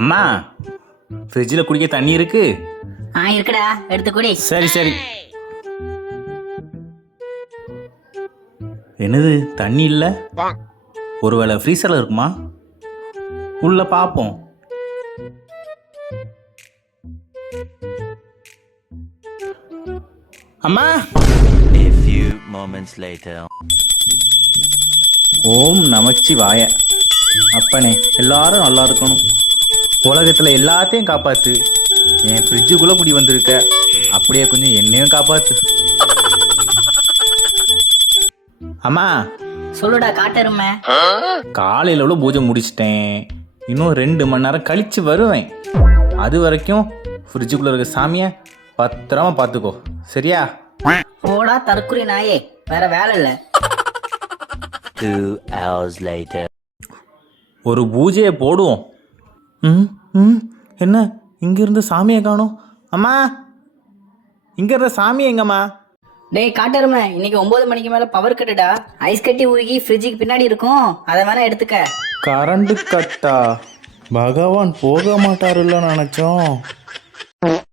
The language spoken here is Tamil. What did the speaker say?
அம்மா, ஃப்ரிட்ஜில் குடிக்க தண்ணி இருக்கு? இருக்குடா, எடுத்து குடி. சரி சரி. என்னது தண்ணி இல்லை? ஒருவேளை ஃப்ரீசரில் இருக்குமா? உள்ள பார்ப்போம். அம்மா. A few moments later. ஓம் நமச்சிவாய. அப்பனே, எல்லாரும் நல்லா இருக்கணும். உலகத்தில் எல்லாத்தையும் காப்பாத்து. என் ஃப்ரிட்ஜுக்குள்ளே குடி வந்திருக்க, அப்படியே கொஞ்சம் என்னையும் காப்பாத்து. அம்மா. சொல்லுடா காட்டெருமை. காலையில் உள்ள பூஜை முடிச்சிட்டேன். இன்னும் 2 மணி நேரம் கழிச்சு வருவேன். அது வரைக்கும் ஃப்ரிட்ஜுக்குள்ளே இருக்க சாமியை பத்திரமா பார்த்துக்கோ, சரியா? போடா தற்குறி நாயே, வேற வேலை இல்லை. 2 hours later. ஒரு பூஜையை போடுவோம். ம் ம் என்ன இங்கிருந்து சாமியை காணோம்? அம்மா, இங்க இருந்த சாமி எங்கம்மா? டேய் காட்டெருமை, இன்னைக்கு 9 மணிக்கு மேல பவர் கட்டுடா. ஐஸ் கட்டி உருகி ஃப்ரிட்ஜுக்கு பின்னாடி இருக்கும், அதை வேணா எடுத்துக்க. கரண்ட் கட்டா? பகவான் போக மாட்டாருல்ல நினைச்சோம்.